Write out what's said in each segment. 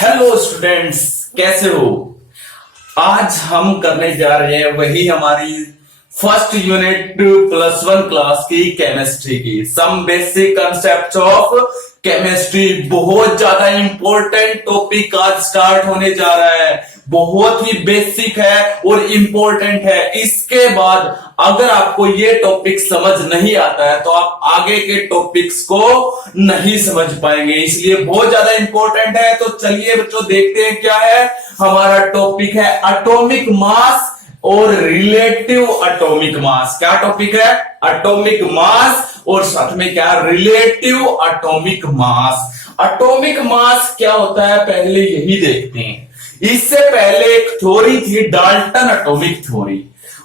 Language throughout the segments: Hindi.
हेलो स्टूडेंट्स, कैसे हो। आज हम करने जा रहे हैं वही हमारी फर्स्ट यूनिट +1 क्लास की केमिस्ट्री की some basic concept of chemistry. बहुत ज्यादा इंपॉर्टेंट टॉपिक आज स्टार्ट होने जा रहा है। बहुत ही बेसिक है और इंपॉर्टेंट है। इसके बाद अगर आपको ये टॉपिक समझ नहीं आता है तो आप आगे के टॉपिक्स को नहीं समझ पाएंगे, इसलिए बहुत ज्यादा इंपॉर्टेंट है। तो चलिए बच्चों देखते हैं क्या है हमारा टॉपिक है एटॉमिक मास और रिलेटिव एटॉमिक मास। क्या टॉपिक है? एटॉमिक मास और साथ में क्या? Relative atomic mass. Atomic mass क्या होता है पहले यही देखते हैं। इससे पहले एक थ्योरी थी डाल्टन एटॉमिक थ्योरी,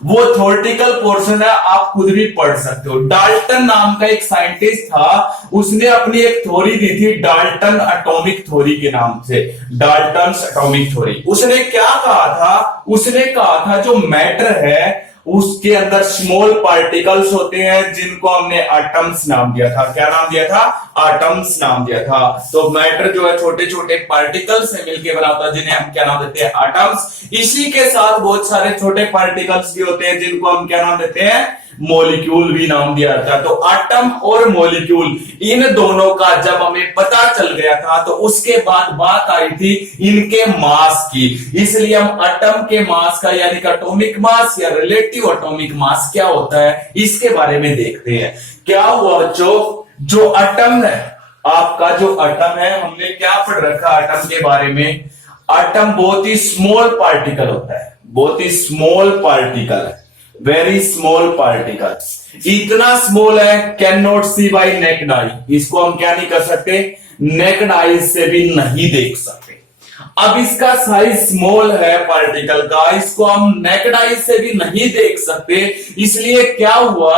वो थ्योरेटिकल पोर्शन है, आप खुद भी पढ़ सकते हो। डाल्टन नाम का एक साइंटिस्ट था, उसने अपनी एक थ्योरी दी थी डाल्टन एटॉमिक थ्योरी के नाम से, डाल्टन एटॉमिक थ्योरी। उसने क्या कहा था? उसने कहा था जो मैटर है उसके अंदर स्मॉल पार्टिकल्स होते हैं जिनको हमने एटम्स नाम दिया था। क्या नाम दिया था? एटम्स नाम दिया था। तो मैटर जो है छोटे छोटे पार्टिकल्स से मिलकर बना होता है जिन्हें हम क्या नाम देते हैं? एटम्स। इसी के साथ बहुत सारे छोटे पार्टिकल्स भी होते हैं जिनको हम क्या नाम देते हैं? मॉलिक्यूल भी नाम दिया जाता है। तो एटम और मॉलिक्यूल इन दोनों का जब हमें पता चल गया था तो उसके बाद बात आई थी इनके मास की। इसलिए हम एटम के मास का यानी कि एटॉमिक मास या रिलेटिव एटॉमिक मास क्या होता है इसके बारे में देखते हैं। क्या हुआ बच्चों, जो एटम है, आपका जो एटम है, हमने क्या पढ़ रखा एटम के बारे में? एटम बहुत ही स्मॉल पार्टिकल होता है, बहुत ही स्मॉल पार्टिकल है, वेरी स्मॉल पार्टिकल। इतना स्मॉल है can not see by naked eye. इसको हम क्या नहीं कर सकते? नेक्ड आई से भी नहीं देख सकते। अब इसका साइज स्मॉल है पार्टिकल का, इसको हम नेक्ड आई से भी नहीं देख सकते। इसलिए क्या हुआ,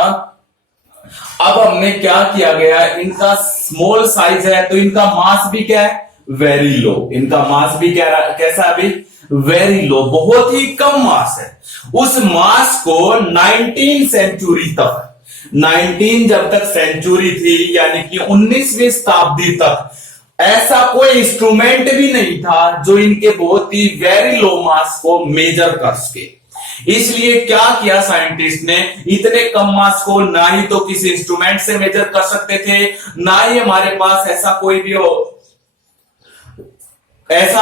अब हमने क्या किया गया, इनका स्मॉल साइज है तो इनका मास भी क्या है? Very low. इनका मास भी क्या कैसा अभी? वेरी लो, बहुत ही कम मास है। उस मास को 19 सेंचुरी तक, 19 जब तक सेंचुरी थी यानी कि 19वीं शताब्दी तक ऐसा कोई इंस्ट्रूमेंट भी नहीं था जो इनके बहुत ही वेरी लो मास को मेजर कर सके। इसलिए क्या किया साइंटिस्ट ने, इतने कम मास को ना ही तो किसी इंस्ट्रूमेंट से मेजर कर सकते थे, ना ही हमारे पास ऐसा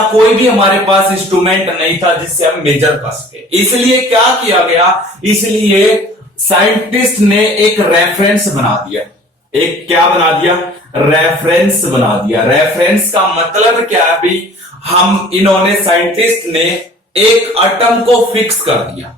कोई भी हमारे पास इंस्ट्रूमेंट नहीं था जिससे हम मेजर कर सके। इसलिए क्या किया गया, इसलिए साइंटिस्ट ने एक रेफरेंस बना दिया। एक क्या बना दिया? रेफरेंस बना दिया। रेफरेंस का मतलब क्या है अभी? इन्होंने साइंटिस्ट ने एक एटम को फिक्स कर दिया।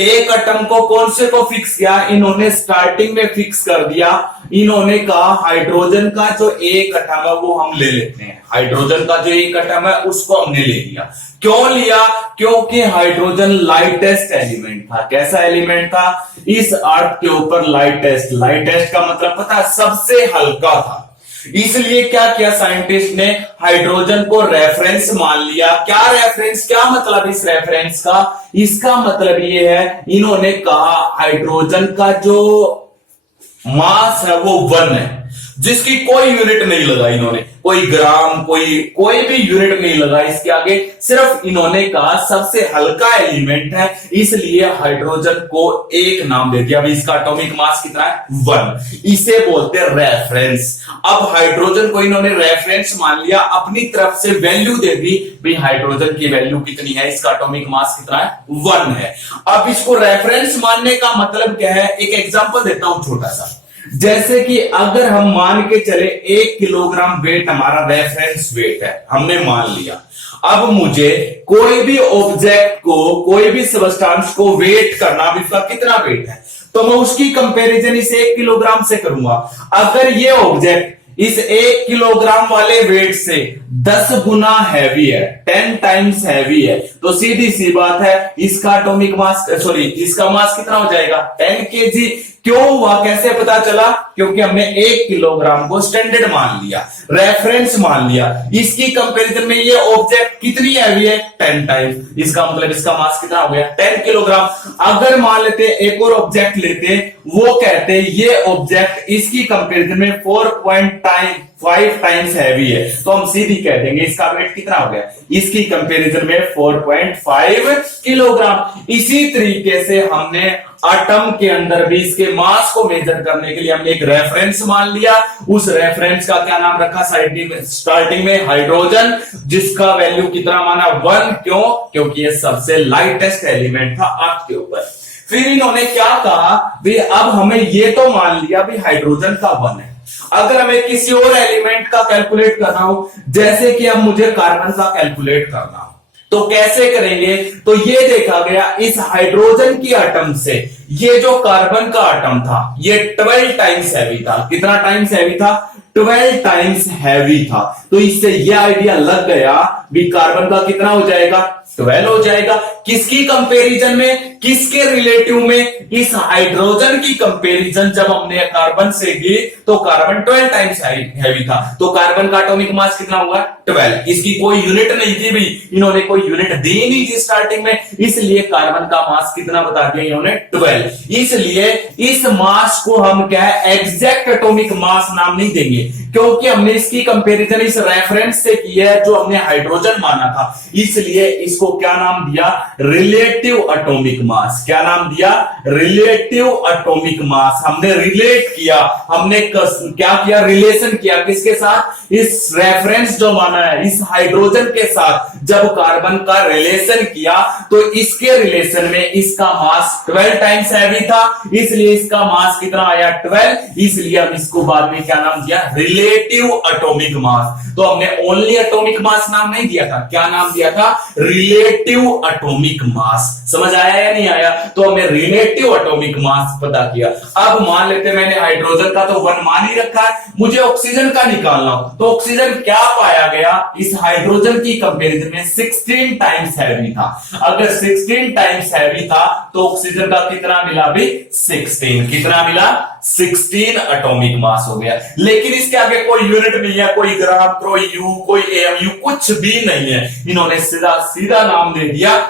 एक एटम को कौन से को फिक्स किया? इन्होंने स्टार्टिंग में फिक्स कर दिया। इन्होंने कहा हाइड्रोजन का जो एक एटम है वो हम ले लेते हैं। हाइड्रोजन का जो एक एटम है उसको हमने ले लिया। क्यों लिया? क्योंकि हाइड्रोजन लाइटेस्ट एलिमेंट था। कैसा एलिमेंट था? इस अर्थ के ऊपर लाइटेस्ट। लाइटेस्ट का मतलब पता है? सबसे हल्का था। इसलिए क्या किया साइंटिस्ट ने? हाइड्रोजन को रेफरेंस मान लिया। क्या रेफरेंस? क्या मतलब इस रेफरेंस का? इसका मतलब ये है, इन्होंने कहा हाइड्रोजन का जो मास है वो 1 है, जिसकी कोई यूनिट नहीं लगाई इन्होंने, कोई ग्राम, कोई भी यूनिट नहीं लगा इसके आगे। सिर्फ इन्होंने कहा सबसे हल्का एलिमेंट है, इसलिए हाइड्रोजन को 1 नाम दे दिया। अभी इसका एटॉमिक मास कितना है? 1। इसे बोलते हैं रेफरेंस। अब हाइड्रोजन को इन्होंने रेफरेंस मान लिया, अपनी तरफ से वैल्यू दे दी, भाई हाइड्रोजन की वैल्यू कितनी है, इसका एटॉमिक मास कितना है? 1 है। अब इसको रेफरेंस मानने का मतलब क्या है? एक एग्जांपल देता हूं छोटा सा। जैसे कि अगर हम मान के चले 1 किलोग्राम वेट हमारा रेफरेंस वेट है, हमने मान लिया। अब मुझे कोई भी ऑब्जेक्ट को, कोई भी सब्सटेंस को वेट करना, अब इसका कितना वेट है, तो मैं उसकी कंपैरिजन इस 1 किलोग्राम से करूंगा। अगर ये ऑब्जेक्ट इस 1 किलोग्राम वाले वेट से 10 गुना हैवी है, 10 टाइम्स हैवी है, तो सीधी सी बात है इसका एटॉमिक मास, इसका मास कितना हो जाएगा? 10 केजी। क्यों हुआ? कैसे पता चला? क्योंकि हमने 1 किलोग्राम को स्टैंडर्ड मान लिया, रेफरेंस मान लिया। इसकी कंपैरिजन में ये ऑब्जेक्ट कितनी हैवी है? 10 टाइम्स। इसका मतलब इसका मास कितना हो गया? 10 किलोग्राम। अगर मान लेते एक और ऑब्जेक्ट लेते, वो कहते ये ऑब्जेक्ट इसकी कंपैरिजन में 5 टाइम्स हैवी है, तो हम सीधी कह देंगे इसका वेट कितना हो गया, इसकी कंपैरिजन में 4.5 किलोग्राम। इसी तरीके से हमने एटम के अंदर भी इसके मास को मेजर करने के लिए हमने एक रेफरेंस मान लिया। उस रेफरेंस का क्या नाम रखा, स्टार्टिंग में हाइड्रोजन, जिसका वैल्यू कितना माना 1। क्यों? क्योंकि ये सबसे लाइटेस्ट एलिमेंट था अर्थ के ऊपर। फिर इन्होंने क्या कहा भी, अब हमें ये तो मान लिया भी हाइड्रोजन का 1 है, अगर हमें किसी और एलिमेंट का कैलकुलेट करना हो, जैसे कि अब मुझे कार्बन का कैलकुलेट करना हो, तो कैसे करेंगे? तो ये देखा गया इस हाइड्रोजन की एटम से ये जो कार्बन का एटम था ये 12 टाइम्स हैवी था। कितना टाइम्स हैवी था? 12 टाइम्स हैवी था। तो इससे ये आइडिया लग गया भी कार्बन का कितना हो जाएगा, 12 हो जाएगा। किसकी कंपैरिजन में, किसके रिलेटिव में? इस हाइड्रोजन की कंपैरिजन जब हमने कार्बन से की तो कार्बन 12 टाइम्स हैवी था, तो कार्बन का एटॉमिक मास कितना होगा, 12। इसकी कोई यूनिट नहीं थी भी, इन्होंने कोई यूनिट दी नहीं थी स्टार्टिंग में, इसलिए कार्बन का मास कितना बता दिया इन्होंने, 12। इसलिए इस मास को हम क्या है, एग्जैक्ट एटॉमिक मास नाम नहीं देंगे, क्योंकि हमने इसकी कंपैरिजन इस रेफरेंस से की है जो हमने हाइड्रोजन माना था। इसलिए इसको क्या नाम दिया, रिलेटिव एटॉमिक मास। क्या नाम दिया, रिलेटिव एटॉमिक मास। हमने रिलेट किया, हमने क्या किया, रिलेशन किया किसके साथ, इस रेफरेंस जो माना है इस हाइड्रोजन के साथ। जब कार्बन का रिलेशन किया तो इसके रिलेशन में इसका मास 12 टाइम्स हैवी था, इसलिए इसका मास कितना आया, 12। इसलिए हम इसको बाद में क्या नाम दिया, रिलेटिव एटॉमिक मास। तो हमने ओनली एटॉमिक मास नाम नहीं दिया था, क्या नाम दिया था, रिलेटिव एटॉमिक मास। समझ आया या नहीं आया? तो हमें रिलेटिव एटॉमिक मास पता किया। अब मान लेते मैंने हाइड्रोजन का तो 1 मान ही रखा है, मुझे ऑक्सीजन का निकालना हो, तो ऑक्सीजन क्या पाया गया, इस हाइड्रोजन की कंपैरिजन में 16 टाइम्स हैवी था। अगर 16 टाइम्स हैवी था तो ऑक्सीजन का कितना मिला भी, 16। कितना मिला, 16 एटॉमिक मास हो गया। लेकिन इसके आगे कोई यूनिट नहीं है, कोई ग्राम, कोई यू, कोई एमयू, कुछ भी नहीं है। इन्होंने सीधा सीधा नाम दे दिया,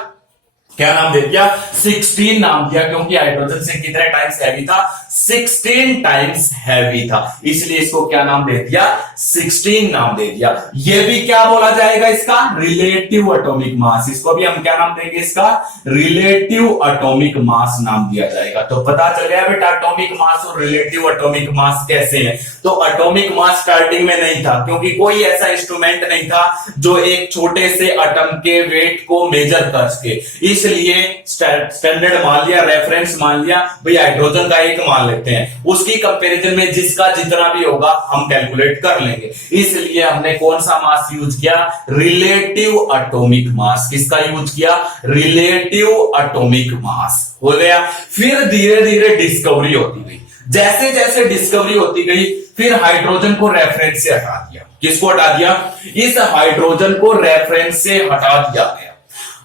क्या नाम दे दिया, 16 नाम दिया, क्योंकि हाइड्रोजन से कितने टाइम्स हैवी था, 16 टाइम्स हैवी था, इसलिए इसको क्या नाम दे दिया, 16 नाम दे दिया। ये भी क्या बोला जाएगा, इसका रिलेटिव एटॉमिक मास। इसको भी हम क्या नाम देंगे, इसका रिलेटिव एटॉमिक मास नाम दिया जाएगा। तो पता चल गया बेटा एटॉमिक मास और रिलेटिव एटॉमिक मास कैसे है। तो एटॉमिक मास स्टार्टिंग में नहीं था, क्योंकि कोई ऐसा इंस्ट्रूमेंट नहीं था जो एक छोटे से एटम के वेट को मेजर कर सके, इसलिए स्टैंडर्ड मान लिया, रेफरेंस मान लिया, भाई हाइड्रोजन का एक मान लेते हैं, उसकी कंपैरिजन में जिसका जितना भी होगा हम कैलकुलेट कर लेंगे। इसलिए हमने कौन सा मास यूज किया, रिलेटिव एटॉमिक मास। किसका यूज किया, रिलेटिव एटॉमिक मास हो गया। फिर धीरे धीरे डिस्कवरी होती गई, जैसे जैसे डिस्कवरी होती गई, फिर हाइड्रोजन को रेफरेंस से हटा दिया। किसको हटा दिया, इस हाइड्रोजन को रेफरेंस से हटा दिया गया।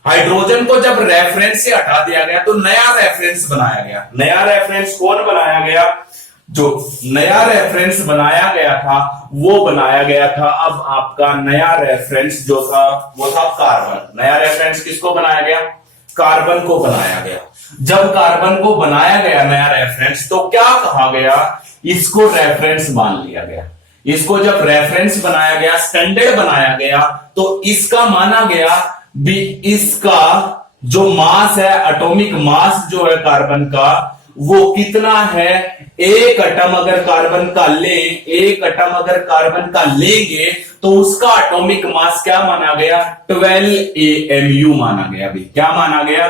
हाइड्रोजन को जब रेफरेंस से हटा दिया गया तो नया रेफरेंस बनाया गया। नया रेफरेंस कौन बनाया गया, जो नया रेफरेंस बनाया गया था वो बनाया गया था, अब आपका नया रेफरेंस जो था वो था कार्बन। नया रेफरेंस किसको बनाया गया, कार्बन को बनाया गया। जब कार्बन को बनाया गया नया रेफरेंस, तो क्या कहा गया, इसको रेफरेंस मान लिया गया। इसको जब रेफरेंस बनाया गया, स्टैंडर्ड बनाया गया, तो इसका माना गया भी इसका जो मास है, एटॉमिक मास जो है कार्बन का, वो कितना है, एक एटम अगर कार्बन का ले, एक एटम अगर कार्बन का लेंगे तो उसका एटॉमिक मास क्या माना गया, 12 AMU माना गया। भी क्या माना गया,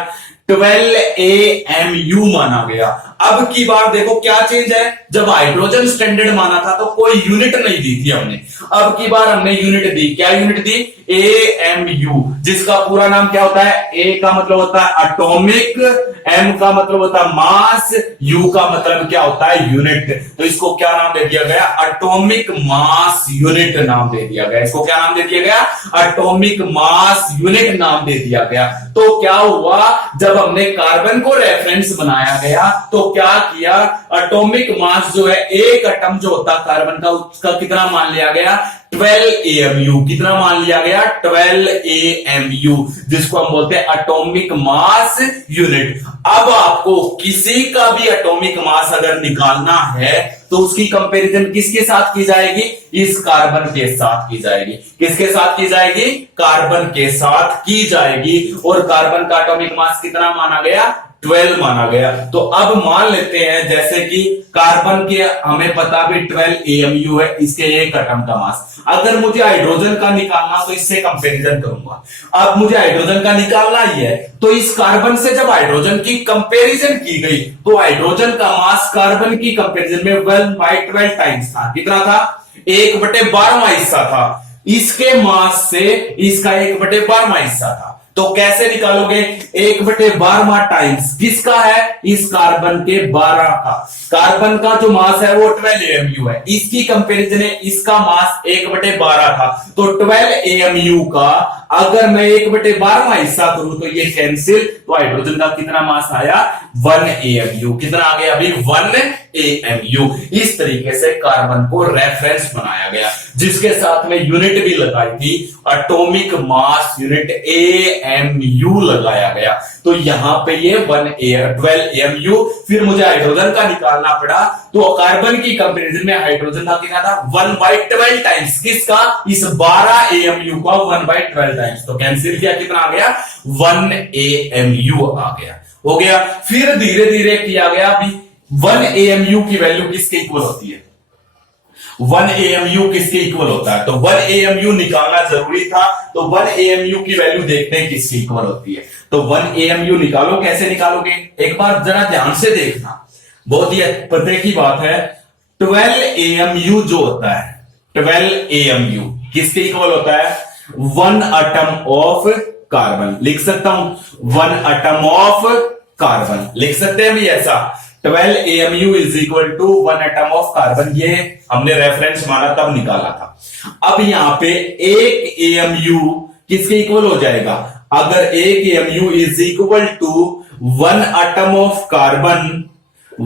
12 AMU माना गया। अब की बार देखो क्या चेंज है, जब हाइड्रोजन स्टैंडर्ड माना था तो कोई यूनिट नहीं दी थी हमने, अब की बार हमने यूनिट दी। क्या यूनिट दी, AMU, जिसका पूरा नाम क्या होता है, A का मतलब होता है एटॉमिक, M का मतलब होता है मास, U का मतलब क्या होता है, यूनिट। तो इसको क्या नाम दे दिया गया, एटॉमिक मास यूनिट नाम दे दिया गया। इसको क्या नाम दे दिया गया, एटॉमिक मास यूनिट नाम दे दिया गया। तो क्या हुआ, जब हमने कार्बन को रेफरेंस बनाया गया तो क्या किया, एटॉमिक मास जो है, एक एटम जो होता कार्बन का, उसका कितना मान लिया गया, 12 AMU। कितना मान लिया गया? 12 AMU, जिसको हम बोलते हैं एटॉमिक मास यूनिट। अब आपको किसी का भी एटॉमिक मास अगर निकालना है तो उसकी कंपैरिजन किसके साथ की जाएगी? इस कार्बन के साथ की जाएगी। किसके साथ की जाएगी? कार्बन के साथ की जाएगी। और कार्बन का एटॉमिक मास कितना माना गया? 12 माना गया। तो अब मान लेते हैं जैसे कि कार्बन के हमें पता भी 12 AMU है, इसके एक एटम का मास। अगर मुझे हाइड्रोजन का निकालना तो इससे कंपैरिजन करूंगा। अब मुझे हाइड्रोजन का निकालना ही है तो इस कार्बन से जब हाइड्रोजन की कंपैरिजन की गई तो हाइड्रोजन का मास कार्बन की कंपैरिजन में 1/12 टाइम्स था। कितना था? 1/12वां हिस्सा था। इसके मास से इसका 1/12वां हिस्सा था। तो कैसे निकालोगे? 1/12वां टाइम्स किसका है? इस कार्बन के 12 का। कार्बन का जो मास है वो 12 AMU है, इसकी कंपैरिजन है, इसका मास 1/12 था। तो 12 AMU का अगर मैं 1/12वां हिस्सा करूं तो ये कैंसिल, तो हाइड्रोजन का कितना मास आया? 1 AMU। कितना आ गया अभी? 1 AMU। इस तरीके से कार्बन को रेफरेंस बनाया गया, जिसके साथ में यूनिट भी लगाई थी, एटॉमिक मास यूनिट AMU लगाया गया। तो यहां पे ये 12 AMU। फिर मुझे हाइड्रोजन का निकालना पड़ा तो कार्बन की कंपैरिजन में हाइड्रोजन का कितना था? 1/12 टाइम्स किसका? इस 12 AMU का 1/12 टाइम्स। तो कैंसिल किया, कितना आ गया? 1 AMU आ गया। हो गया। फिर धीरे धीरे किया गया। अभी 1 AMU की वैल्यू किसके इक्वल होती है? 1 AMU किसके इक्वल होता है? तो 1 AMU निकालना जरूरी था। तो 1 AMU की वैल्यू देखते हैं किसके इक्वल होती है। तो 1 AMU निकालो। कैसे निकालोगे? एक बार जरा ध्यान से देखना, बहुत ही पते की बात है। 12 AMU जो होता है, 12 AMU किसके इक्वल होता है? 1 एटम ऑफ कार्बन। लिख सकता हूं 1 एटम ऑफ कार्बन, लिख सकते हैं भी ऐसा। 12 AMU is equal to 1 atom of carbon. ये हमने रेफरेंस माना तब निकाला था। अब यहां पे 1 AMU किसके इक्वल हो जाएगा? अगर 1 AMU is equal to 1 atom of carbon,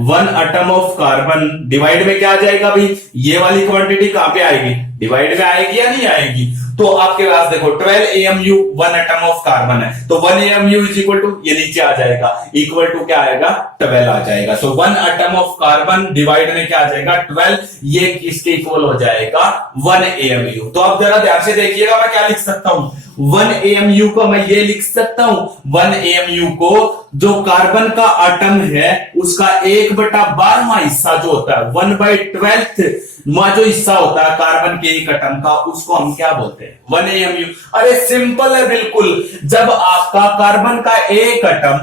1 atom of carbon divide में क्या आ जाएगा भाई? ये वाली क्वांटिटी कहां पे आएगी? डिवाइड में आएगी या नहीं आएगी? तो आपके पास देखो 12 AMU 1 एटम ऑफ कार्बन है, तो 1 AMU इज इक्वल टू, ये नीचे आ जाएगा, इक्वल टू क्या आएगा? 12 आ जाएगा। तो 1 एटम ऑफ कार्बन डिवाइड में क्या आ जाएगा? 12। ये किसके इक्वल हो जाएगा? 1 AMU। तो अब जरा ध्यान से देखिएगा, मैं क्या लिख सकता हूं? 1 AMU को मैं ये लिख सकता हूं, 1 AMU को जो कार्बन का एटम है उसका 1/12वां हिस्सा जो होता है, 1/12वां जो हिस्सा होता है कार्बन के एक एटम का, उसको हम क्या बोलते हैं? 1 AMU। अरे सिंपल है बिल्कुल। जब आपका कार्बन का एक एटम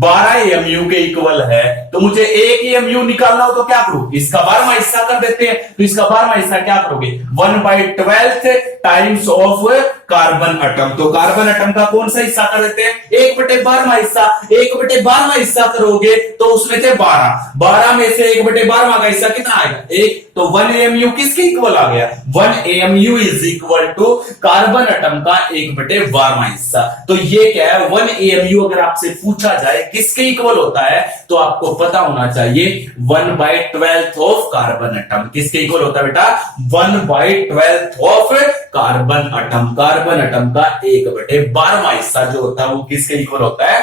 12 AMU के इक्वल है तो मुझे 1 AMU निकालना हो तो क्या करूं? इसका 12वां हिस्सा कर देते हैं। तो इसका 12वां हिस्सा क्या करोगे? 1/12 टाइम्स ऑफ कार्बन एटम। तो कार्बन एटम का कौन सा हिस्सा कर देते हैं? 1/12वां हिस्सा। 1/12वां हिस्सा करोगे तो उसमें थे 12, 12 में से 1/12वां का हिस्सा कितना आएगा? 1। तो 1 AMU किसके इक्वल आ गया? 1 AMU is equal to carbon atom का 1/12वां हिस्सा। तो ये क्या है? 1 AMU अगर आपसे पूछा जाए किसके इक्वल होता है तो आपको पता होना चाहिए 1/12 ऑफ कार्बन एटम। किसके इक्वल होता है बेटा? 1/12 of carbon atom. Carbon atom का 1/12वां हिस्सा जो होता है वो किसके इक्वल होता है?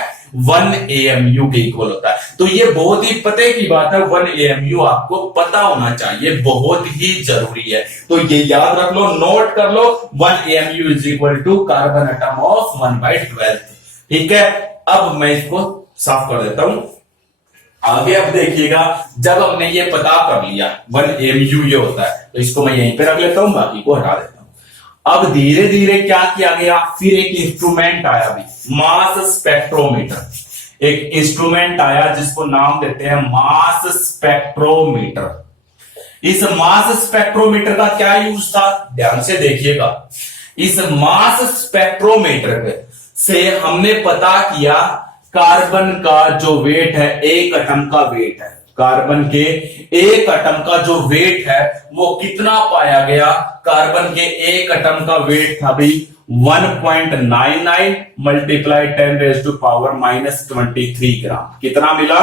1 AMU के इक्वल होता है। तो ये बहुत ही पते की बात है, 1 AMU आपको पता होना चाहिए, बहुत ही जरूरी है। तो ये याद रख लो, नोट कर लो, 1 AMU is equal to carbon atom of 1/12। ठीक है, अब मैं इसको साफ कर देता हूं। आगे अब देखिएगा, जब हमने ये पता कर लिया 1 AMU ये होता है, तो इसको मैं यहीं पे रख लेता हूं, बाकी को हटा देता हूं। अब धीरे धीरे क्या किया गया? फिर एक इंस्ट्रूमेंट आया भी, मास स्पेक्ट्रोमीटर। एक इंस्ट्रूमेंट आया जिसको नाम देते हैं मास स्पेक्ट्रोमीटर। इस मास स्पेक्ट्रोमीटर का क्या यूज था? ध्यान से देखिएगा। इस मास स्पेक्ट्रोमीटर से हमने पता किया कार्बन का जो वेट है, एक एटम का वेट है, कार्बन के एक एटम का जो वेट है वो कितना पाया गया? कार्बन के एक एटम का वेट था भाई 1.99 मल्टीप्लाई 10⁻⁻23 ग्राम। कितना मिला?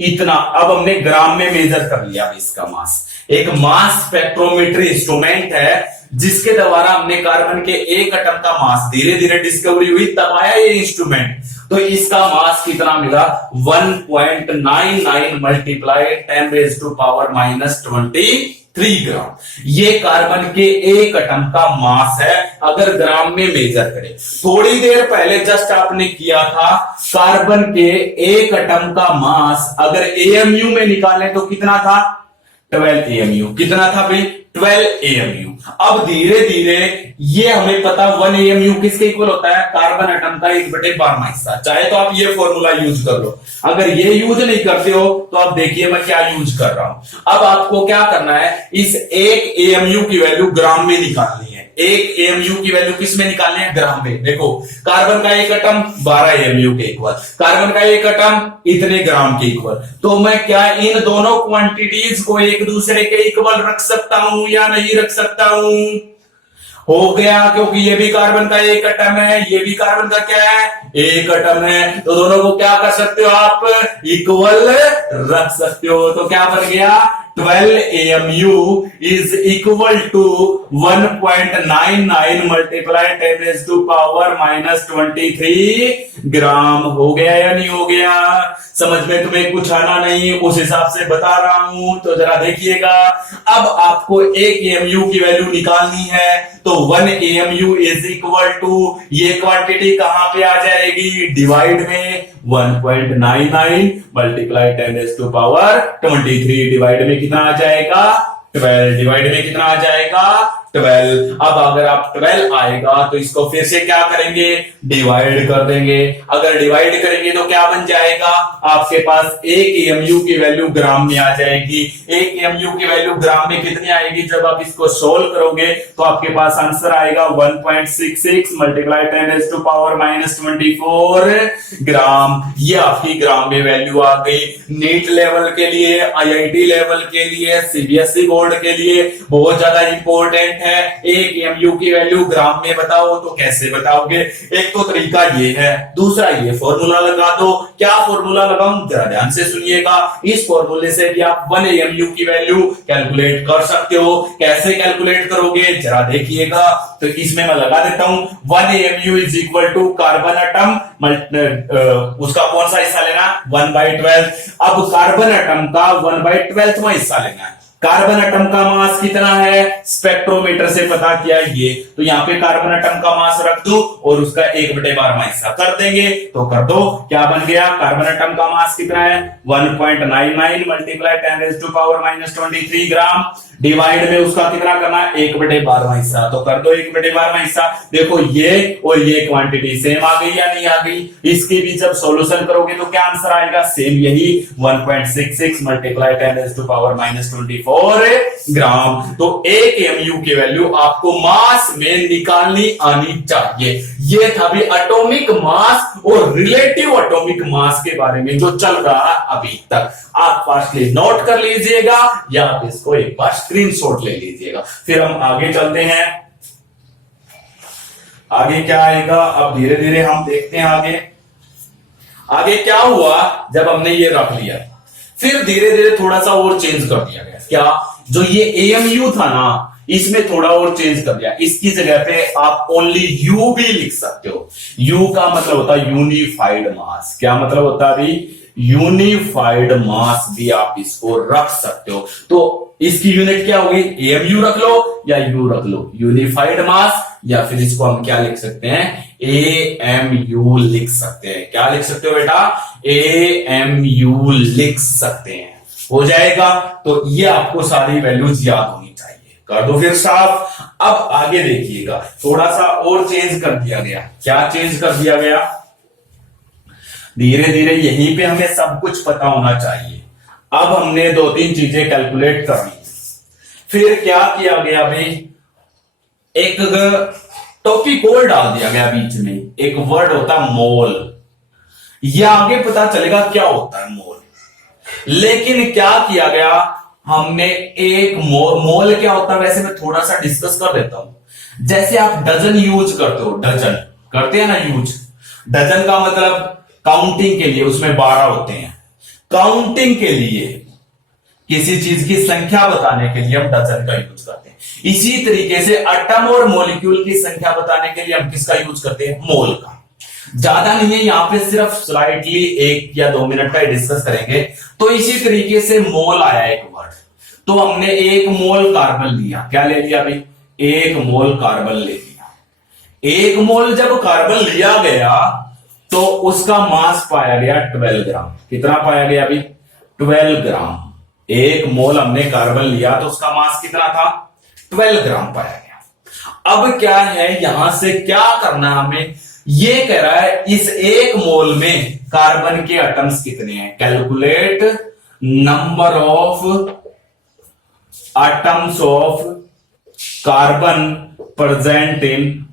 इतना। अब हमने ग्राम में मेजर कर लिया इसका मास। एक मास स्पेक्ट्रोमेट्री इंस्ट्रूमेंट है जिसके द्वारा हमने कार्बन के एक एटम का मास धीरे धीरे डिस्कवरी हुई, तब आया ये इंस्ट्रूमेंट। तो इसका मास कितना मिला? 1.99 मल्टीप्लाई 10⁻⁻23 ग्राम। ये कार्बन के एक एटम का मास है अगर ग्राम में मेजर करें। थोड़ी देर पहले जस्ट आपने किया था, कार्बन के एक एटम का मास अगर एएमयू में निकालें तो कितना था? 12 एएमयू। कितना था भाई? 12 एएमयू। अब धीरे धीरे ये हमें पता 1 एएमयू किसके इक्वल होता है? कार्बन एटम का 1/12वां हिस्सा। चाहे तो आप ये फॉर्मूला यूज कर लो, अगर ये यूज नहीं करते हो तो आप देखिए मैं क्या यूज कर रहा हूं। अब आपको क्या करना है, इस 1 एएमयू की वैल्यू ग्राम में निकालनी है। 1 एएमयू की वैल्यू किस में निकालनी है? ग्राम में। देखो कार्बन का एक एटम 12 एएमयू के इक्वल, कार्बन का एक एटम इतने ग्राम के इक्वल। तो मैं क्या इन दोनों क्वांटिटीज को एक दूसरे के इक्वल रख सकता हूं या नहीं रख सकता हूं? हो गया, क्योंकि ये भी कार्बन का एक एटम है, ये भी कार्बन का क्या है? एक एटम है। तो दोनों को क्या कर सकते हो आप? इक्वल रख सकते हो। तो क्या बन गया? 12 AMU is equal to 1.99 multiply 10⁻⁻23 ग्राम। हो गया या नहीं हो गया? समझ में तुम्हें कुछ आना नहीं, उस हिसाब से बता रहा हूं, तो जरा देखिएगा। अब आपको 1 AMU की वैल्यू निकालनी है, तो 1 AMU इज इक्वल टू ये क्वांटिटी कहां पे आ जाएगी? डिवाइड में 1.99 मल्टीप्लाई 10⁻⁻23 डिवाइड में कितना आ जाएगा? 12। डिवाइड में कितना आ जाएगा? 12। अब अगर आप 12 आएगा तो इसको फिर से क्या करेंगे? डिवाइड कर देंगे। अगर डिवाइड करेंगे तो क्या बन जाएगा? आपके पास 1 AMU की वैल्यू ग्राम में आ जाएगी। 1 AMU की वैल्यू ग्राम में कितनी आएगी? जब आप इसको सोल्व करोगे तो आपके पास आंसर आएगा 1.66 मल्टीप्लाई 10⁻⁻24 ग्राम। ये आपकी ग्राम में वैल्यू आ गई। नीट लेवल के लिए, IIT लेवल के लिए, CBSE बोर्ड के लिए बहुत ज्यादा इंपॉर्टेंट है। 1 AMU की वैल्यू ग्राम में बताओ तो कैसे बताओगे? एक तो तरीका ये है, दूसरा ये फॉर्मूला लगा दो। क्या फॉर्मूला लगाऊं? जरा ध्यान से सुनिएगा। इस फॉर्मूले से भी आप 1 AMU की वैल्यू कैलकुलेट कर सकते हो। कैसे कैलकुलेट करोगे जरा देखिएगा। तो इसमें मैं लगा देता हूं 1 AMU is equal to carbon atom, उसका कौन सा हिस्सा लेना? 1/12। अब कार्बन एटम का 1/12वां हिस्सा लेना है। कार्बन एटम का मास कितना है? स्पेक्ट्रोमीटर से पता किया ये। तो यहां पे कार्बन एटम का मास रख दो और उसका 1/12वां हिस्सा कर देंगे तो कर दो। क्या बन गया? कार्बन एटम का मास कितना है? 1.99 मल्टीप्लाई 10⁻⁻23 ग्राम। डिवाइड में उसका कितना करना है? 1/12वां हिस्सा। तो कर दो 1/12वां हिस्सा। देखो ये और ये क्वांटिटी सेम आ गई या नहीं आ गई? इसकी भी जब सॉल्यूशन करोगे तो क्या आंसर आएगा? सेम यही 1.66 मल्टीप्लाई 10⁻⁻24 ग्राम। तो 1 AMU की वैल्यू आपको मास में निकालनी आनी चाहिए। ये था भी एटॉमिक मास और रिलेटिव एटॉमिक मास के बारे में जो चल रहा है अभी तक। आप फास्टली नोट कर लीजिएगा या आप इसको एक बार स्क्रीनशॉट ले लीजिएगा। फिर हम आगे चलते हैं। आगे क्या आएगा? अब धीरे धीरे हम देखते हैं आगे। आगे क्या हुआ जब हमने ये रख लिया, फिर धीरे धीरे थोड़ा सा और चेंज कर दिया गया। क्या? जो ये AMU था ना, इसमें थोड़ा और चेंज कर दिया। इसकी जगह पे आप ओनली U भी लिख सकते हो। U का मतलब होता है यूनिफाइड मास। क्या मतलब होता है अभी? यूनिफाइड मास भी आप इसको रख सकते हो। तो इसकी यूनिट क्या होगी? AMU रख लो या U रख लो, यूनिफाइड मास। या फिर इसको हम क्या लिख सकते हैं? AMU लिख सकते हैं। क्या लिख सकते हो बेटा? AMU लिख सकते हैं। हो जाएगा। तो ये आपको सारी वैल्यूज याद होनी चाहिए। कर दो फिर साफ। अब आगे देखिएगा, थोड़ा सा और चेंज कर दिया गया। क्या चेंज कर दिया गया? धीरे धीरे यहीं पे हमें सब कुछ पता होना चाहिए। अब हमने 2-3 चीजें कैलकुलेट कर ली। फिर क्या किया गया भाई? एक टॉपिक और डाल दिया गया बीच में। एक वर्ड होता है मोल। यह आगे पता चलेगा क्या होता है मोल। लेकिन क्या किया गया? हमने एक मोल क्या होता है वैसे मैं थोड़ा सा डिस्कस कर देता हूं। जैसे आप डजन यूज करते हो, डजन करते हैं ना यूज। डजन का मतलब काउंटिंग के लिए, उसमें 12 होते हैं। काउंटिंग के लिए किसी चीज की संख्या बताने के लिए हम डजन का यूज करते हैं। इसी तरीके से एटम और मॉलिक्यूल की संख्या बताने के लिए हम किसका यूज करते हैं? मोल का। ज्यादा नहीं है, यहां पे सिर्फ स्लाइटली 1 या 2 मिनट का डिस्कस करेंगे। तो इसी तरीके से मोल आया एक वर्ड, तो हमने 1 मोल कार्बन लिया। क्या ले लिया भाई? 1 मोल कार्बन ले लिया। 1 मोल जब कार्बन लिया गया तो उसका मास पाया गया 12 ग्राम। कितना पाया गया अभी? 12 ग्राम। 1 मोल हमने कार्बन लिया तो उसका मास कितना था? 12 ग्राम पाया गया। अब क्या है, यहां से क्या करना हमें? ये कह रहा है इस 1 मोल में कार्बन के एटम्स कितने हैं। Calculate number of atoms of carbon present in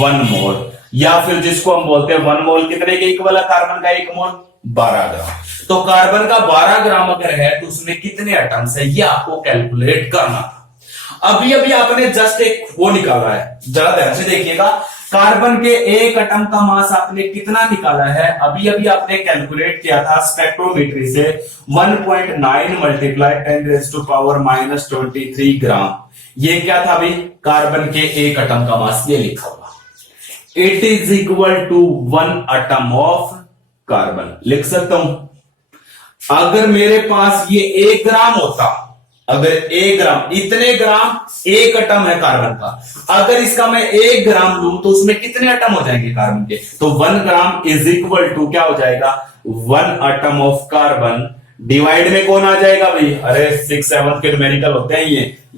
1 मोल, या फिर जिसको हम बोलते हैं 1 मोल कितने के इक्वल है? कार्बन का 1 मोल 12 ग्राम। तो कार्बन का 12 ग्राम अगर है तो उसमें कितने एटम्स है, ये आपको कैलकुलेट करना था। अभी अभी आपने जस्ट एक वो निकाला है, जरा ध्यान से देखिएगा। कार्बन के 1 एटम का मास आपने कितना निकाला है? अभी अभी आपने कैलकुलेट किया था स्पेक्ट्रोमेट्री से 1.9 मल्टीप्लाई 10⁻⁻23 ग्राम। ये क्या था भाई? कार्बन के 1 एटम का मास, ये लिखा हुआ। It is equal to 1 atom of carbon. लिख सकता हूं, अगर मेरे पास ये 1 ग्राम होता, अगर 1 ग्राम, इतने ग्राम 1 एटम है कार्बन का, अगर इसका मैं 1 ग्राम लूं तो उसमें कितने एटम हो जाएंगे कार्बन के? तो 1 ग्राम इज इक्वल टू क्या हो जाएगा? 1 एटम ऑफ कार्बन। डिवाइड में कौन आ जाएगा भाई? अरे 6 7 के न्यूमेरिकल होते हैं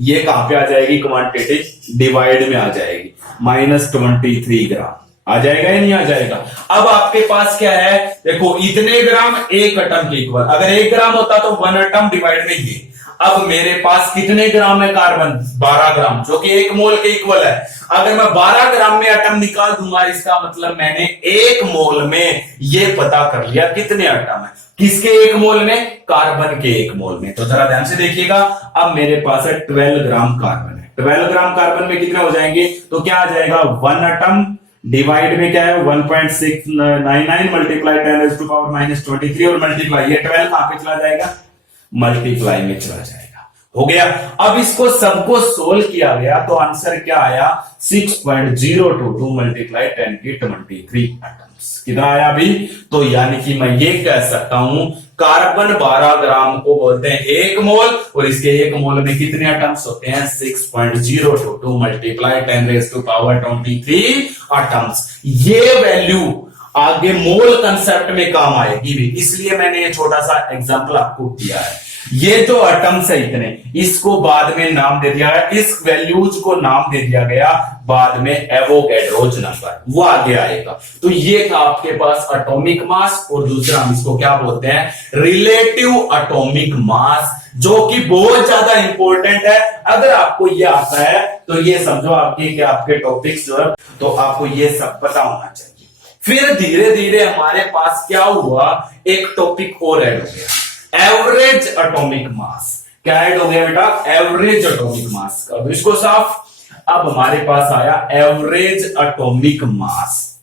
ये कहां पे आ जाएगी? क्वांटिटी डिवाइड में आ जाएगी। -23 ग्राम आ जाएगा या नहीं आ जाएगा? अब आपके पास क्या है? देखो इतने ग्राम 1 एटम के इक्वल, अगर 1 ग्राम होता तो 1 एटम डिवाइड में ये। अब मेरे पास कितने ग्राम है कार्बन? 12 ग्राम, जो कि 1 मोल के इक्वल है। अगर मैं 12 ग्राम में एटम निकाल दूंगा, इसका मतलब मैंने 1 मोल में ये पता कर लिया कितने एटम है। किसके 1 मोल में? कार्बन के 1 मोल में। तो जरा ध्यान से देखिएगा, अब मेरे पास है 12 ग्राम कार्बन है। 12 ग्राम कार्बन में कितने हो जाएंगे? तो क्या आ जाएगा? 1 एटम डिवाइड में क्या है? 1.699 मल्टीप्लाई 10⁻⁻23 और मल्टीप्लाई, ये 12 कहां पे चला जाएगा? मल्टीप्लाई में चला जाएगा। हो गया। अब इसको सबको सोल्व किया गया तो आंसर क्या आया? 6.022 मल्टीप्लाई 10⁻23 एटम्स। कितना आया अभी? तो यानी कि मैं ये कह सकता हूं कार्बन 12 ग्राम को बोलते हैं 1 मोल, और इसके 1 मोल में कितने एटम्स होते हैं? 6.022 मल्टीप्लाई 10⁻23 एटम्स। ये वैल्यू आगे मोल कंसेप्ट में काम आएगी भी, इसलिए मैंने ये छोटा सा एग्जांपल आपको दिया है। ये जो एटम्स है इतने, इसको बाद में नाम दे दिया गया, इस वैल्यूज को नाम दे दिया गया बाद में एवोगैड्रोज नंबर, वो आगे आएगा। तो ये था आपके पास एटॉमिक मास, और दूसरा हम इसको क्या बोलते हैं? रिलेटिव एटॉमिक मास, जो कि बहुत ज्यादा इंपॉर्टेंट है। अगर आपको ये आता है तो ये समझो आपके कि आपके टॉपिक्स जो है, तो आपको ये सब पता होना चाहिए। फिर धीरे धीरे हमारे पास क्या हुआ? एक टॉपिक और ऐड हो गया, एवरेज एटॉमिक मास। क्या ऐड हो गया बेटा? एवरेज एटॉमिक मास का। तो इसको साफ, अब हमारे पास आया average atomic mass.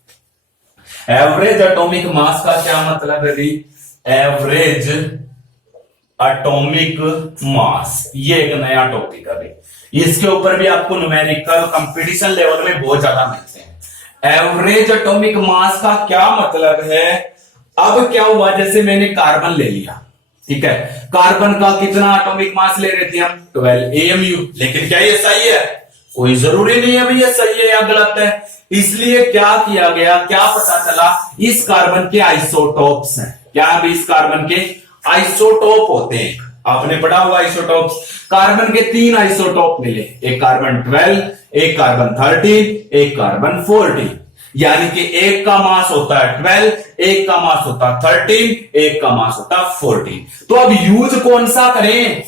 Average atomic mass का क्या मतलब है? एवरेज एटॉमिक मास, ये एक नया टॉपिक है। इसके ऊपर भी आपको न्यूमेरिकल कंपटीशन लेवल में बहुत ज्यादा मिलते हैं। एवरेज एटॉमिक मास का क्या मतलब है? अब क्या हुआ, जैसे मैंने कार्बन ले लिया, ठीक है, कार्बन का कितना एटॉमिक मास ले रहे थे हम? 12 AMU। लेकिन क्या ये सही है? कोई जरूरी नहीं है भाई ये सही है या गलत है। इसलिए क्या किया गया, क्या पता चला? इस कार्बन के आइसोटोप्स हैं। क्या भी इस कार्बन के आइसोटोप होते हैं, आपने पढ़ा हुआ आइसोटोप्स। कार्बन के 3 आइसोटोप मिले, एक कार्बन 12, एक कार्बन 13, एक कार्बन 14। यानी कि एक का मास होता है 12, एक का मास होता है 13, एक का मास होता है 14। तो अब यूज कौन सा करें?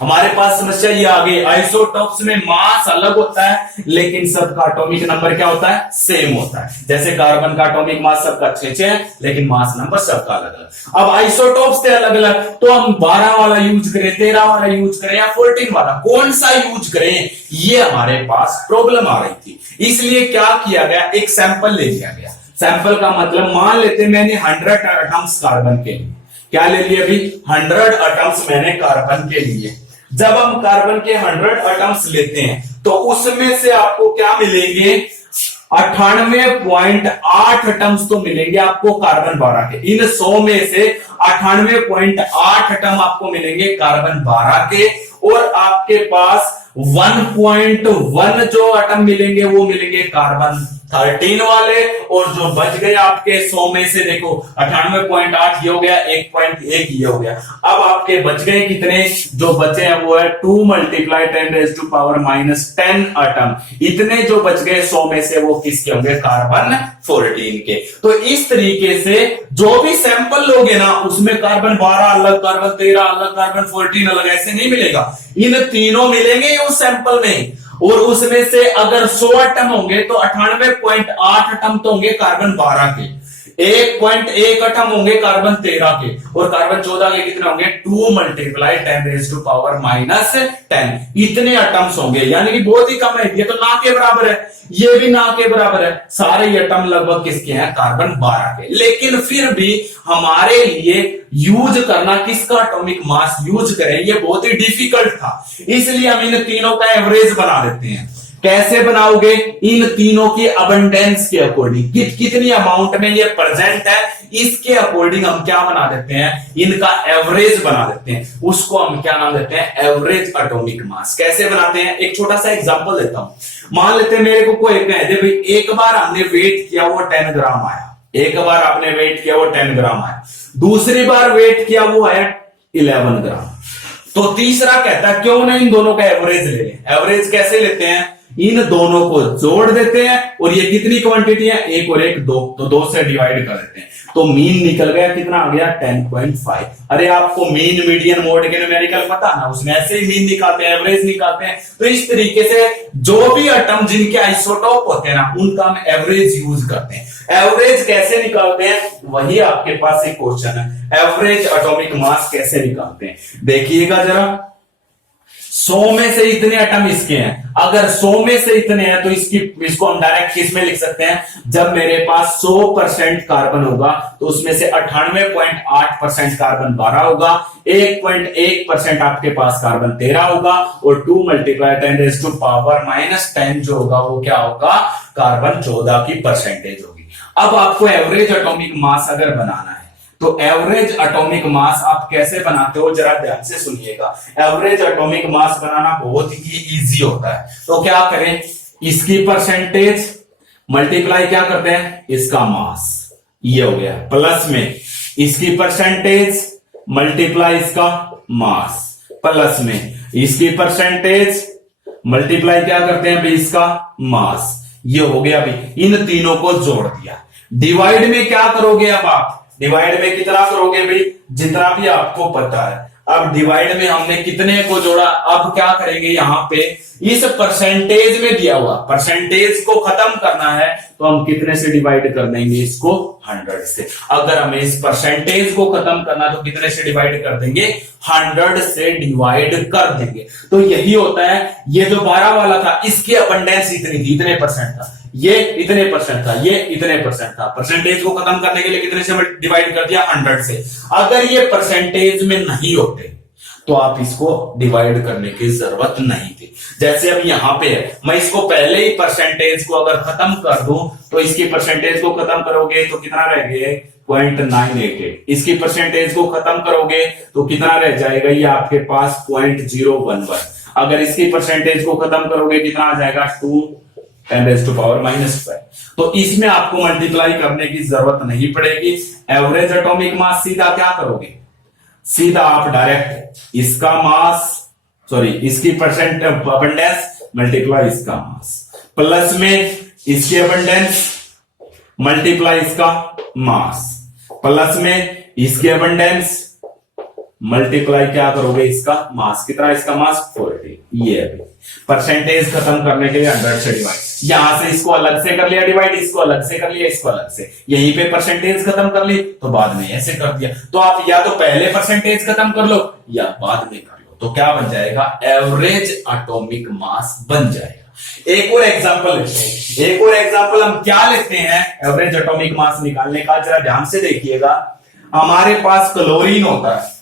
हमारे पास समस्या ये आ गई, आइसोटोप्स में मास अलग होता है लेकिन सबका एटॉमिक नंबर क्या होता है? सेम होता है। जैसे कार्बन का एटॉमिक मास सबका 6 है लेकिन मास नंबर सबका अलग अलग। अब आइसोटोप्स थे अलग अलग, तो हम 12 वाला यूज करें, 13 वाला यूज करें या 14 वाला, कौन सा यूज करें? ये हमारे पास प्रॉब्लम आ रही थी। इसलिए क्या किया गया, एक सैंपल ले लिया गया। सैंपल का मतलब मान लेते मैंने 100 एटम्स कार्बन के लिए, क्या ले लिए अभी? 100 एटम्स मैंने कार्बन के लिए। जब हम कार्बन के 100 एटम्स लेते हैं तो उसमें से आपको क्या मिलेंगे? 98.8 एटम्स तो मिलेंगे आपको कार्बन 12 के। इन 100 में से 98.8 एटम आपको मिलेंगे कार्बन 12 के, और आपके पास 1.1 जो एटम मिलेंगे वो मिलेंगे कार्बन 13 वाले। और जो बच गए आपके 100 में से, देखो 98.8 ये हो गया, 1.1 ये हो गया। अब आपके बच गए कितने? जो बचे हैं वो है 2 × 10⁻⁻10 एटम। इतने जो बच गए 100 में से वो किसके होंगे? कार्बन 14 के। तो इस तरीके से जो भी सैंपल लोगे ना उसमें कार्बन 12 अलग, कार्बन 13 अलग, कार्बन 14 अलग, ऐसे नहीं मिलेगा। इन तीनों मिलेंगे उस सैंपल में, और उसमें से अगर 100 एटम होंगे तो 98.8 एटम तो होंगे कार्बन 12 के, 1.1 एटम होंगे कार्बन 13 के, और कार्बन 14 के कितने होंगे? 2 × 10⁻10। इतने एटम्स होंगे, यानी कि बहुत ही कम है। ये तो ना के बराबर है, ये भी ना के बराबर है। सारे एटम लगभग किसके हैं? कार्बन 12 के। लेकिन फिर भी हमारे लिए यूज करना, किसका एटॉमिक मास यूज करें, ये बहुत ही डिफिकल्ट था। इसलिए हम इन तीनों का एवरेज बना देते हैं। कैसे बनाओगे? इन तीनों की अबंडेंस के अकॉर्डिंग, कितनी अमाउंट में ये प्रेजेंट है, इसके अकॉर्डिंग हम क्या बना देते हैं? इनका एवरेज बना देते हैं। उसको हम क्या नाम देते हैं? Average atomic mass. कैसे बनाते हैं? एक छोटा सा एग्जांपल देता हूं। मान लेते हैं मेरे को कोई कह दे भाई एक बार हमने वेट किया वो 10 ग्राम आया, एक बार आपने वेट किया वो 10 ग्राम आया, दूसरी बार वेट किया वो आया 11 ग्राम। तो तीसरा कहता है क्यों नहीं इन दोनों का एवरेज ले लें। एवरेज कैसे लेते हैं? इन दोनों को जोड़ देते हैं, और ये कितनी क्वांटिटी है? एक और एक 2, तो 2 से डिवाइड कर देते हैं, तो मीन निकल गया। कितना आ गया? 10.5। अरे आपको मीन, मीडियन, मोड के न्यूमेरिकल पता ना, उसमें ऐसे ही मीन निकालते हैं, एवरेज निकालते हैं। तो इस तरीके से जो भी एटम जिनके आइसोटोप होते हैं ना उनका हम एवरेज यूज करते हैं। एवरेज कैसे निकालते हैं? वही आपके पास एक क्वेश्चन है, एवरेज एटॉमिक मास कैसे निकालते हैं? देखिएगा जरा। 100 में से इतने एटम इसके हैं, अगर 100 में से इतने हैं तो इसको हम डायरेक्ट किस में लिख सकते हैं? जब मेरे पास 100% कार्बन होगा तो उसमें से 98.8% कार्बन 12 होगा, 1.1% आपके पास कार्बन 13 होगा, और 2 × 10⁻⁻10 जो होगा वो क्या होगा? कार्बन 14 की परसेंटेज होगी। अब आपको एवरेज एटॉमिक मास अगर बनाना है तो एवरेज एटॉमिक मास आप कैसे बनाते हो? जरा ध्यान से सुनिएगा। एवरेज एटॉमिक मास बनाना बहुत ही इजी होता है। तो क्या करें? इसकी परसेंटेज मल्टीप्लाई क्या करते हैं? इसका मास, ये हो गया, प्लस में इसकी परसेंटेज मल्टीप्लाई इसका मास, प्लस में इसकी परसेंटेज मल्टीप्लाई क्या करते हैं? भाई इसका मास, ये हो गया। भाई इन तीनों को जोड़ दिया। डिवाइड में क्या करोगे? अब आप डिवाइड में कितना करोगे? भाई जितना भी आपको पता है। अब डिवाइड में हमने कितने को जोड़ा, अब क्या करेंगे? यहां पे इस परसेंटेज में दिया हुआ परसेंटेज को खत्म करना है तो हम कितने से डिवाइड कर देंगे? इसको 100 से। अगर हमें इस परसेंटेज को खत्म करना तो कितने से डिवाइड कर देंगे? 100 से डिवाइड कर देंगे। तो यही होता है। ये जो 12 वाला था इसकी अबंडेंस इतनी थी, इतने परसेंट था, ये इतने परसेंट था, ये इतने परसेंट था। परसेंटेज को खत्म करने के लिए कितने से डिवाइड कर दिया? 100 से। अगर ये परसेंटेज में नहीं होते तो आप इसको डिवाइड करने की जरूरत नहीं थी। जैसे अब यहां पे है, मैं इसको पहले ही परसेंटेज को अगर खत्म कर दूं तो इसकी परसेंटेज को खत्म करोगे तो कितना रह गया? 0.988। इसकी परसेंटेज को खत्म करोगे तो कितना रह जाएगा? ये आपके पास 0.011। अगर इसकी परसेंटेज को खत्म करोगे कितना आ जाएगा? 2 × 10⁻⁻5। तो इसमें आपको मल्टीप्लाई करने की जरूरत नहीं पड़ेगी। एवरेज एटॉमिक मास सीधा क्या करोगे? सीधा आप डायरेक्ट इसका मास, सॉरी इसकी परसेंट अबंडेंस मल्टीप्लाई इसका मास, प्लस में इसकी अबंडेंस मल्टीप्लाई इसका मास, प्लस में इसकी अबंडेंस मल्टीप्लाई क्या करोगे? इसका मास। कितना इसका मास? 40। ये परसेंटेज खत्म करने के लिए 100 से डिवाइड, यहां से इसको अलग से कर लिया डिवाइड, इसको अलग से कर लिया, इसको अलग से, यहीं पे परसेंटेज खत्म कर ली तो बाद में ऐसे कर दिया। तो आप या तो पहले परसेंटेज खत्म कर लो या बाद में कर लो, तो क्या बन जाएगा? एवरेज एटॉमिक मास बन जाएगा। एक और एग्जांपल लेते हैं। एक और एग्जांपल हम क्या लेते हैं एवरेज एटॉमिक मास निकालने का? जरा ध्यान से देखिएगा। हमारे पास क्लोरीन होता है।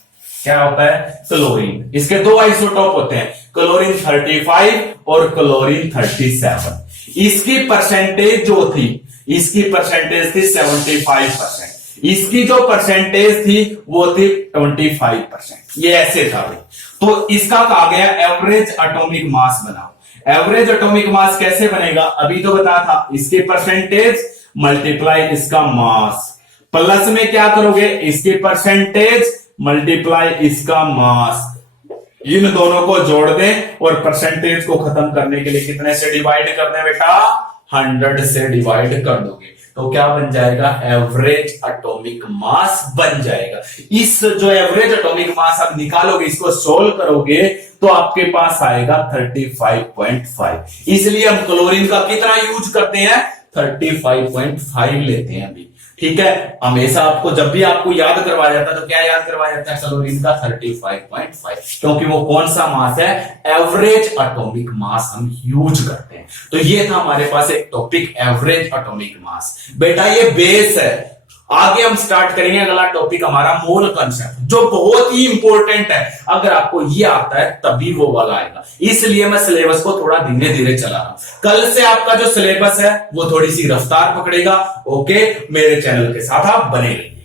क्या होता है? क्लोरीन। इसके दो आइसोटोप होते हैं, क्लोरीन 35 और क्लोरीन 37। इसकी परसेंटेज जो थी, इसकी परसेंटेज थी 75%, इसकी जो परसेंटेज थी वो थी 25%। ये ऐसे था भाई। तो इसका कहा गया एवरेज एटॉमिक मास बनाओ। एवरेज एटॉमिक मास कैसे बनेगा? अभी तो बता था, इसकी परसेंटेज मल्टीप्लाई इसका मास, प्लस में क्या करोगे, इसकी परसेंटेज मल्टीप्लाई इसका मास, इन दोनों को जोड़ दें और परसेंटेज को खत्म करने के लिए कितने से डिवाइड कर दें बेटा? 100 से डिवाइड कर दोगे तो क्या बन जाएगा? एवरेज एटॉमिक मास बन जाएगा। इस जो एवरेज एटॉमिक मास आप निकालोगे, इसको सोल्व करोगे तो आपके पास आएगा 35.5। इसलिए हम क्लोरीन का कितना यूज करते हैं? 35.5 लेते हैं अभी। ठीक है, हमेशा आपको जब भी आपको याद करवाया जाता है तो क्या याद करवाया जाता है? क्लोरीन का 35.5, क्योंकि वो कौन सा मास है? एवरेज एटॉमिक मास हम यूज करते हैं। तो ये था हमारे पास एक टॉपिक, एवरेज एटॉमिक मास। बेटा ये बेस है। आगे हम स्टार्ट करेंगे अगला टॉपिक हमारा मोल कंसेप्ट, जो बहुत ही इंपॉर्टेंट है। अगर आपको ये आता है तभी वो वाला आएगा, इसलिए मैं सिलेबस को थोड़ा धीरे धीरे चला रहा हूं। कल से आपका जो सिलेबस है वो थोड़ी सी रफ्तार पकड़ेगा। ओके, मेरे चैनल के साथ आप बने रहिए।